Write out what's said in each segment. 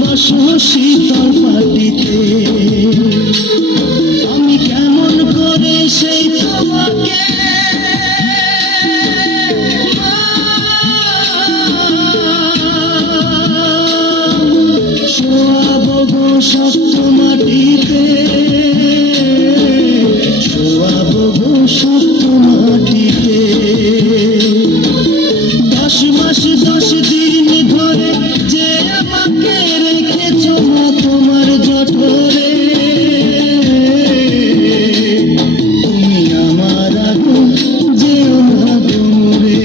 বসো শীতল পাটিতে, আমি কেমন করে সেই তোমাকে শোয়াবো গো শক্ত মাটিতে, শোয়াবো গো শক্ত মাটিতে। 10 মাস 10 দিন ধরে যে আমাকে রেখেছ মা তোমার জঠরে, তুমি আমার আগুন যেও না গো মরে।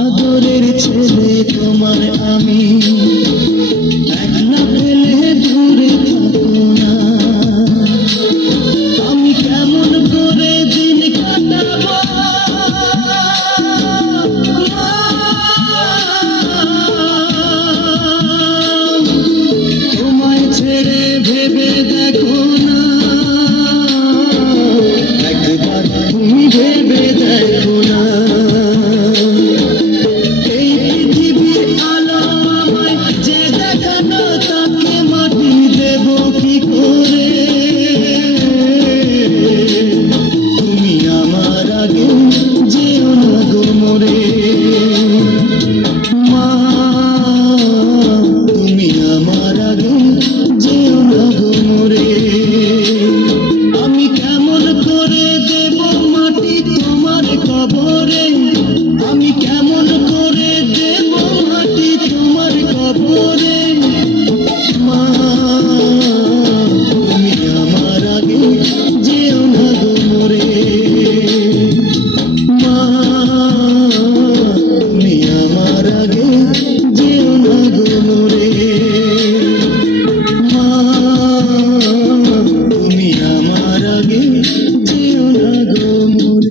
আদরের ছেলে তোমার আমি, একলা ফেলে দূরে থাকো না। আমি কেমন করে দিন কাটাবো তোমায় ছেড়ে ভেবে দেখো না, একবার তুমি ভেবে দেখো না। তুমি আমার আগে যেও না গো মরে, মা তুমি আমার আগে যেও না গো মরে। আমি কেমন করে দেব মাটি তোমার কবরে, আমি কেমন করে দেব মাটি তোমার কবরে, মা তুমি আমার আগে যেও না গো মরে, মা তুমি আমার আগে যেও না গো মরে, মা তুমি আমার আগে যেও না গো মরে।